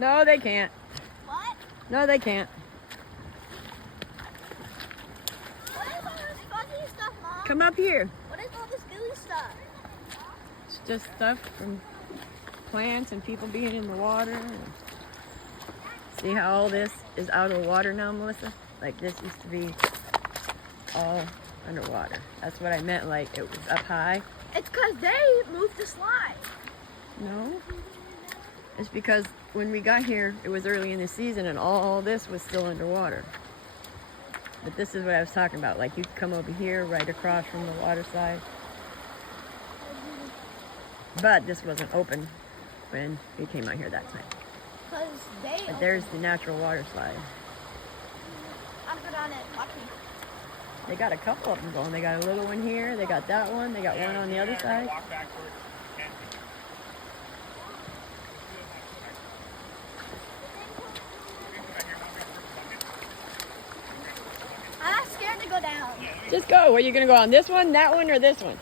No, they can't. What? No, they can't. What is all this fuzzy stuff, Mom? Come up here. What is all this gooey stuff? It's just stuff from plants and people being in the water. See how all this is out of the water now, Melissa? Like this used to be all underwater. That's what I meant, like it was up high. It's because they moved the slide. No. It's because when we got here, it was early in the season and all this was still underwater. But this is what I was talking about. Like you could come over here right across from the water side. But this wasn't open when we came out here that time. But there's the natural water slide. I'm good on it. Watch me. They got a couple of them going. They got a little one here. They got that one. They got one on the other side. Walk back towards the tent. I'm not scared to go down. Just go. Are you going to go on this one, that one, or this one?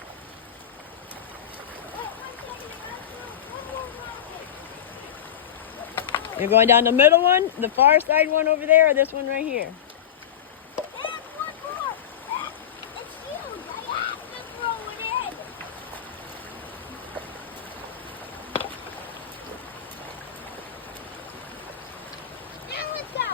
You're going down the middle one, the far side one over there, or this one right here? There's one more. It's huge. I have to throw it in. Now let's go.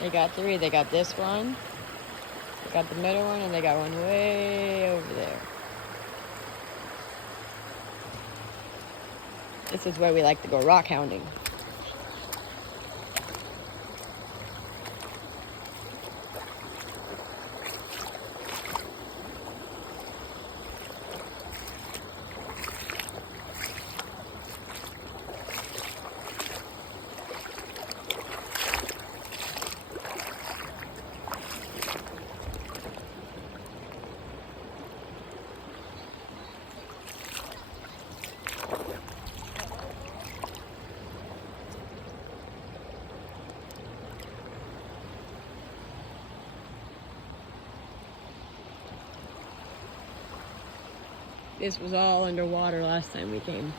They got three. They got this one, they got the middle one, and they got one way over there. This is where we like to go rock hounding. This was all underwater last time we came.